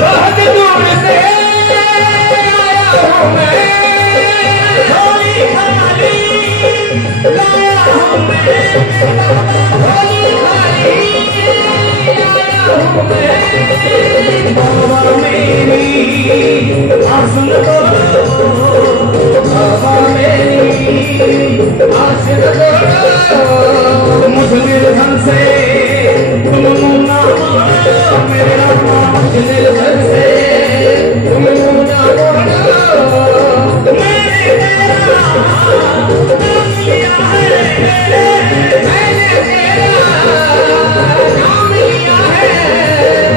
बहुत दूर से आया हूँ मैं, होली खाली लाया हूँ मैं, होली खाली आया हूँ मैं। बाबा मेरी आसन तोड़ो, बाबा मेरी आसन तोड़ो, मुझ निर्धन से तुम ना मोड़ो, मेरे रामा मुझ निर्धन से तुम ना मोड़ो। मैंने तेरा नाम लिया है, मैंने तेरा नाम लिया है,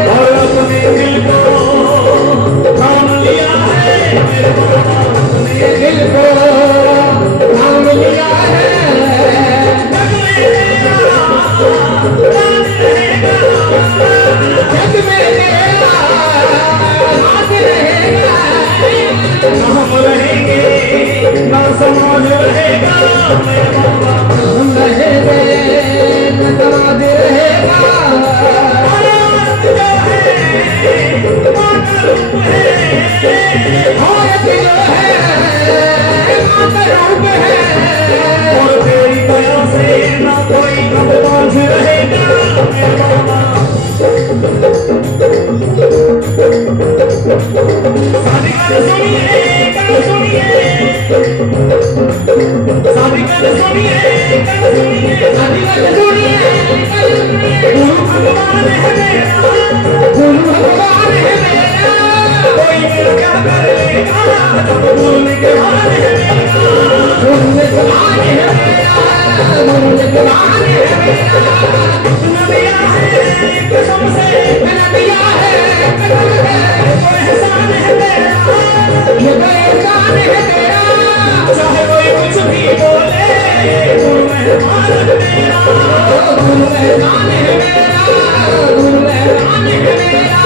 और अपने दिल को थाम लिया है, मेरे बाबा अपने दिल को थाम लिया है। जग में तेरा राज रहेगा, जग में तेरा राज रहेगा, हम रहेंगे ना समाज रहेगा, मेरे बाबा हम रहेंगे ना समाज रहेगा। औरत जो है माता रूप है, औरत जो है माता रूप है, और तेरी दया से ना कोई बदमाश रहेगा, मेरे बाबा। शादी कर सुनिए, कर सुनिए, शादी कर सुनिए, कर सुनिए, शादी कर सुनिए, गुरु भगवान है मेरा, गुरु भगवान है मेरा, कोई मेरा क्या कर लेगा, जब गुरु निगवान है मेरा, गुरु निगवान है मेरा, गुरु निगवान है मेरा। नदिया है कसम से, नदिया है कसम से, कोई एहसान है तेरा, ये कोई एहसान है तेरा, चाहे कोई कुछ भी बोले, गुरु मेहमान है मेरा, गुरु मेहमान है मेरा, गुरु मेहमान है मेरा।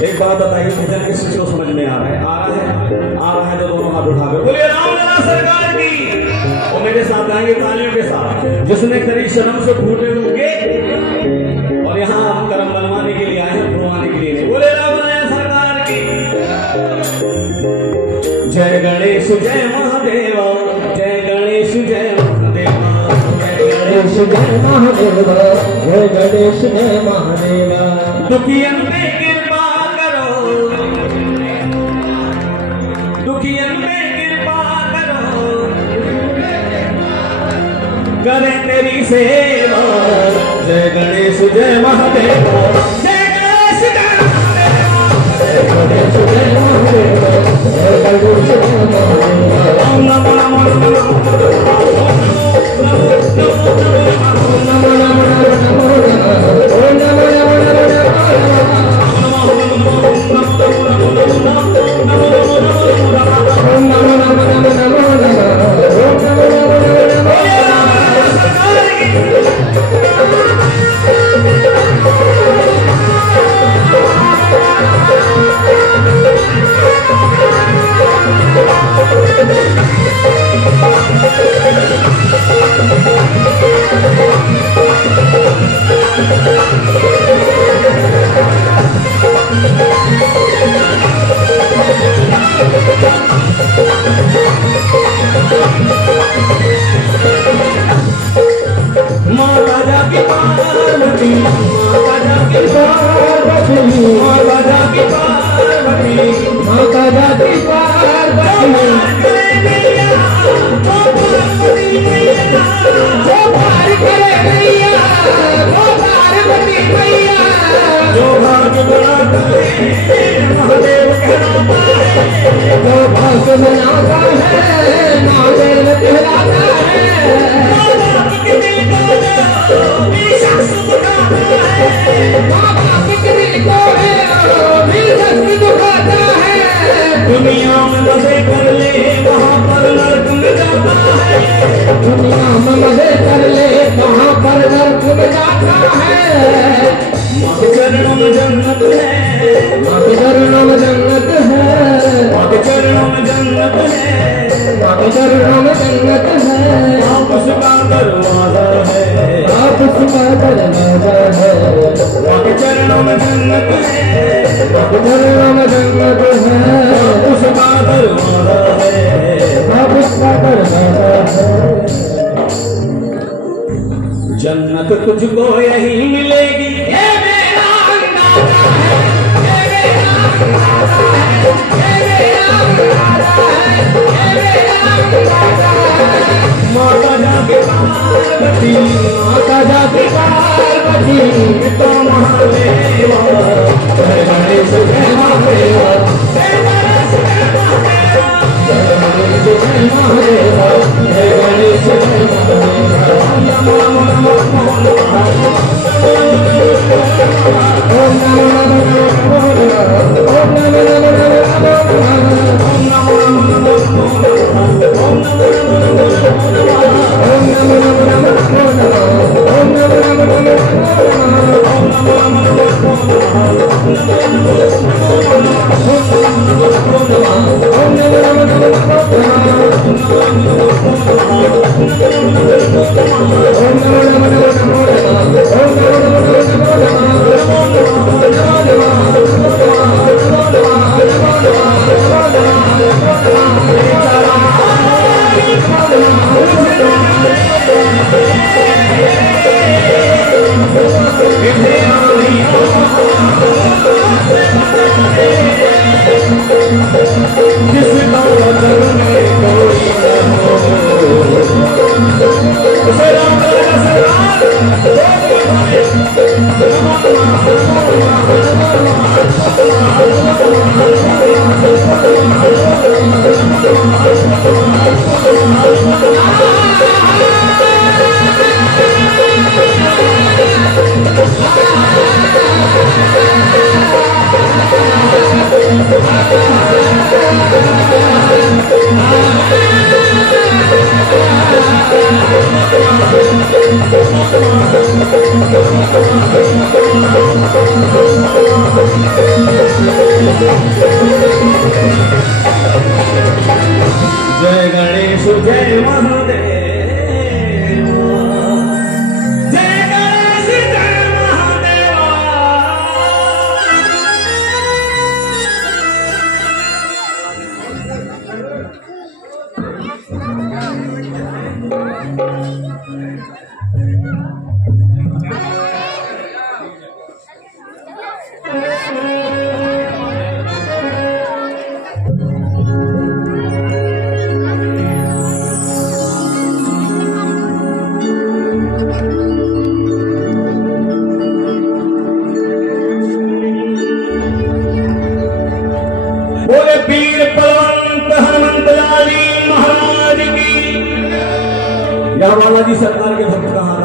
एक बात बताइए, भजन किसी को समझ में आ रहा है? आ रहा है तो दोनों हाथ उठाकर बोलिए रामलला सरकार की। और मेरे साथ गाएंगे तालियों के साथ, जिसने करी शर्म से फूटे होंगे, और यहाँ हम कर्म बनवाने के लिए आए हैं, भगवान के लिए नहीं। बोले रामलला सरकार की। जय गणेश जय महादेवा, जय गणेश जय महादेवा, जय गणेश जय महादेवा, जय गणेश जय महादेवा। दुखियन पे कृपा करो, दुखियन पे कृपा करो, करें तेरी सेवा। जय गणेश जय महादेवा, जय गणेश जय महादेवा, जय गणेश जय महादेवा, जय गणेश जय महादेवा। ओम नमो नमो नमो नमो नमो नमो नाता है, नागेल कहलाता है। माँ बाप के दिल को भी शख्स दुखाता है, माँ बाप के दिल को भी शख्स दुखाता है। दुनिया में मजे कर ले वहाँ पर नर्क में जाता है, दुनिया में मजे कर ले वहाँ पर नर्क में जाता है। माँ के चरणों में जन्नत है, माँ के चरणों में जन्नत है, माँ के चरणों में जन्नत है, माँ के चरणों में जन्नत है। आप उसका दरवाजा है, आप उसका दरवाजा है। माँ के चरणों में जन्नत है, माँ के चरणों में जन्नत है। आप उसका दरवाजा है, आप उसका दरवाजा है। जन्नत तुझको यही मिलेगी, ये मेरा अंदाजा है, ये मेरा अंदाजा है, ये मेरा अंदाजा है, ये मेरा अंदाजा है। माता जाके पार्वती, माता जाके पार्वती, पिता महादेवा, जय गणेश जय महादेवा, जय गणेश जय महादेवा, जय गणेश जय महादेवा, जय गणेश जय महादेवा। जय गणेश जय महादेव, जय गणेश जय महादेव। बोले पीर पलवंत हनुमंत लाली महाराज की। या बाबा जी सरकार के भक्त कहाँ